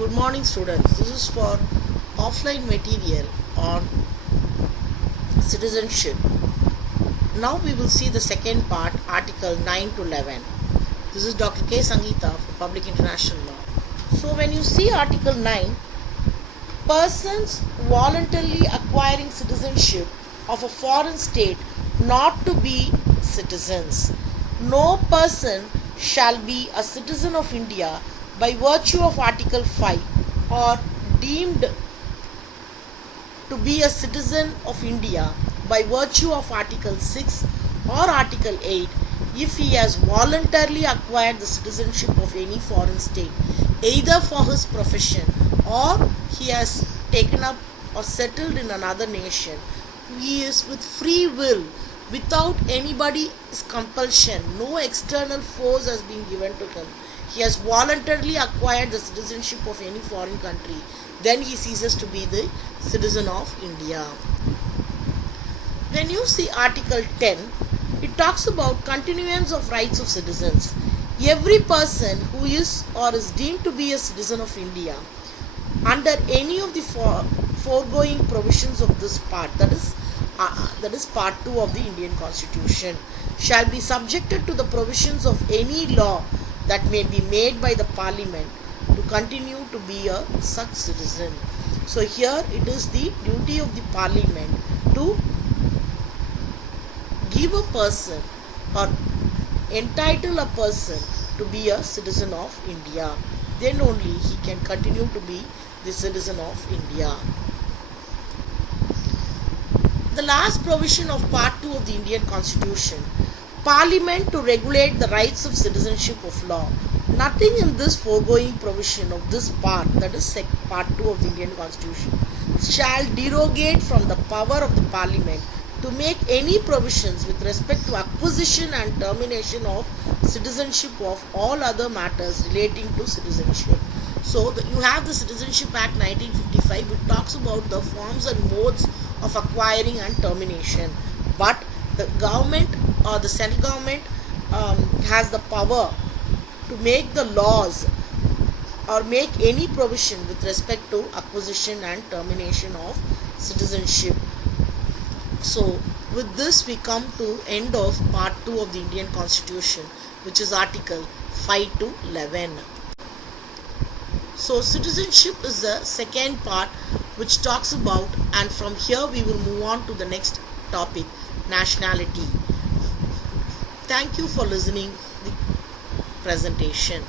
Good morning, students. This is for offline material on citizenship. Now we will see the second part, Article 9 to 11. This is Dr. K. Sangeeta for Public International Law. So when you see Article 9, persons voluntarily acquiring citizenship of a foreign state not to be citizens. No person shall be a citizen of India by virtue of Article 5 or deemed to be a citizen of India by virtue of Article 6 or Article 8 if he has voluntarily acquired the citizenship of any foreign state, either for his profession or he has taken up or settled in another nation. He is with free will, without anybody's compulsion. No external force has been given to him. He has voluntarily acquired the citizenship of any foreign country. Then he ceases to be the citizen of India. When you see Article 10, it talks about continuance of rights of citizens. Every person who is or is deemed to be a citizen of India under any of the foregoing provisions of this part, that is part 2 of the Indian Constitution, shall be subjected to the provisions of any law that may be made by the Parliament to continue to be a such citizen. So here it is the duty of the Parliament to give a person or entitle a person to be a citizen of India. Then only he can continue to be the citizen of India. The last provision of Part 2 of the Indian Constitution, Parliament to regulate the rights of citizenship of law. Nothing in this foregoing provision of this part, that is Part 2 of the Indian Constitution, shall derogate from the power of the Parliament to make any provisions with respect to acquisition and termination of citizenship of all other matters relating to citizenship. So you have the Citizenship Act 1955, which talks about the forms and modes of acquiring and termination. But the government or the central government has the power to make the laws or make any provision with respect to acquisition and termination of citizenship. So with this we come to end of Part 2 of the Indian Constitution, which is Article 5 to 11. So citizenship is the second part which talks about, and from here we will move on to the next topic, nationality. Thank you for listening the presentation.